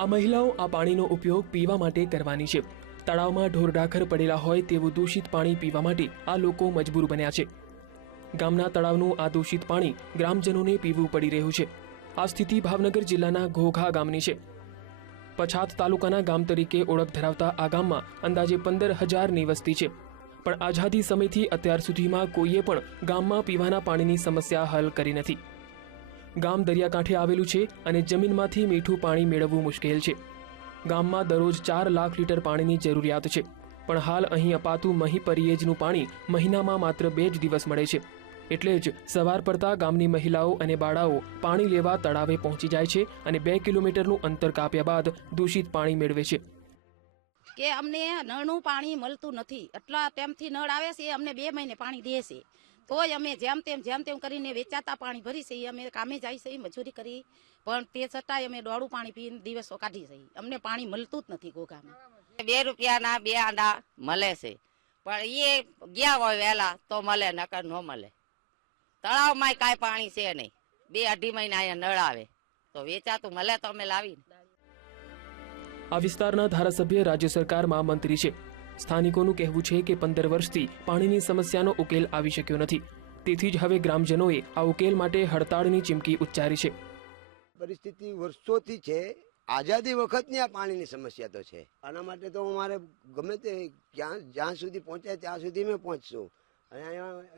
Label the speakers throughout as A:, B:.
A: આ મહિલાઓ આ પાણીનો ઉપયોગ પીવા માટે કરવાની છે. તળાવમાં ઢોરઢાખર પડેલા હોય તેવું દૂષિત પાણી પીવા માટે આ લોકો મજબૂર બન્યા છે. ગામના તળાવનું આ દૂષિત પાણી ગ્રામજનોને પીવું પડી રહ્યું છે. આ સ્થિતિ ભાવનગર જિલ્લાના ઘોઘા ગામની છે. પછાત તાલુકાના ગામ તરીકે ઓળખ ધરાવતા આ ગામમાં અંદાજે પંદર હજારની વસ્તી છે. પણ આઝાદી સમયથી અત્યાર સુધીમાં કોઈએ પણ ગામમાં પીવાના પાણીની સમસ્યા હલ કરી નથી. ગામ દરિયાકાંઠે આવેલું છે અને જમીનમાંથી મીઠું પાણી મેળવવું મુશ્કેલ છે. ગામમાં દરરોજ ચાર લાખ લીટર પાણીની જરૂરિયાત છે, પણ હાલ અહીં અપાતું મહી પરિયેજનું પાણી મહિનામાં માત્ર બે જ દિવસ મળે છે. એટલે જ સવાર પડતા ગામની મહિલાઓ અને બાળાઓ પાણી લેવા તળાવે પહોંચી જાય છે અને બે કિલોમીટરનું અંતર કાપ્યા બાદ દૂષિત પાણી મેળવે છે.
B: કે અમને નળનું પાણી મળતું નથી. એટલા ટાઈમથી નળ આવે છે, અમને બે મહિને પાણી દે છે. તોય અમે જેમ તેમ જેમ તેમ કરીને વેચાતા પાણી ભરી છે અમે કામે જાય છે મજૂરી કરી. પણ તે છતાંય અમે દોડું પાણી પીને દિવસો કાઢી છે. અમને પાણી મળતું જ નથી ગોગામાં.
C: બે રૂપિયાના બે આંડા મળે છે. પણ એ ગયા હોય વહેલા તો મળે નકર ન મળે. તળાવમાં કાંઈ પાણી છે નહીં. બે અઢી મહિના અહીંયા નળ આવે. તો વેચાતું મળે તો અમે લાવીને.
A: આ વિસ્તારના ધારાસભ્ય રાજ્ય સરકારમાં મંત્રી છે. સ્થાનિકોનું કહેવું છે કે પંદર વર્ષથી પાણીની સમસ્યાનો ઉકેલ આવી શક્યો નથી. તેથી જ હવે ગ્રામજનોએ આ ઉકેલ માટે હડતાળની ચીમકી ઉચ્ચારી છે.
D: પરિસ્થિતિ વર્ષોથી છે. આઝાદી વખતની આ પાણીની સમસ્યા તો છે. આના માટે તો અમારે ગમે તે ક્યાં જ્યાં સુધી પહોંચાય ત્યાં સુધી અમે પહોંચશું. અને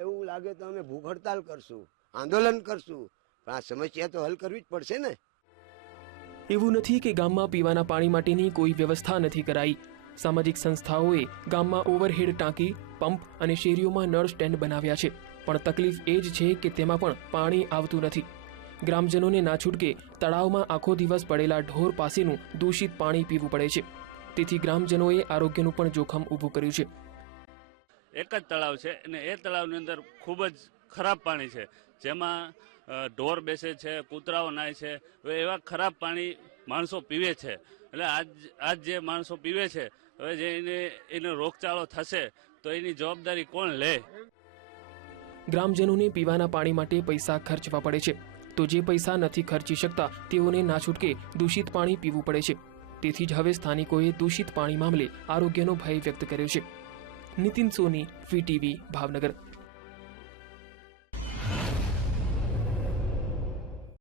D: એવું લાગે તો અમે ભૂખ હડતાલ કરશું આંદોલન કરશું. પણ આ સમસ્યા તો હલ કરવી જ પડશે ને?
A: એવું નથી કે ગામમાં પીવાના પાણી માટેની કોઈ વ્યવસ્થા નથી કરાઈ. સામાજિક સંસ્થાઓએ ગામમાં ઓવરહેડ ટાંકી, પંપ અને શેરીઓમાં નળ સ્ટેન્ડ બનાવ્યા છે. પણ તકલીફ એ જ છે કે તેમાં પણ પાણી આવતું નથી. ગ્રામજનોને ના છૂટકે તળાવમાં આખો દિવસ પડેલા ઢોર પાસેનું દૂષિત પાણી પીવું પડે છે. તેથી ગ્રામજનોએ આરોગ્યનું પણ જોખમ ઊભું કર્યું છે.
E: એક જ તળાવ છે અને એ તળાવની અંદર ખૂબ જ ખરાબ પાણી છે. જેમાં ઢોર બેસે છે, કૂતરાઓ નાય છે. એવા ખરાબ પાણી માણસો પીવે છે. એટલે આજ આજ જે માણસો પીવે છે હવે જે એને એનો રોગચાળો થશે, તો એની જવાબદારી કોણ લે?
A: ગ્રામજનોને પીવાના પાણી માટે પૈસા ખર્ચવા પડે છે. તો જે પૈસા નથી ખર્ચી શકતા, તેઓને ના છૂટકે દૂષિત પાણી પીવું પડે છે. તેથી જ હવે સ્થાનિકોએ દૂષિત પાણી મામલે આરોગ્યનો ભય વ્યક્ત કર્યો છે. નીતિન સોની વીટીવી ભાવનગર.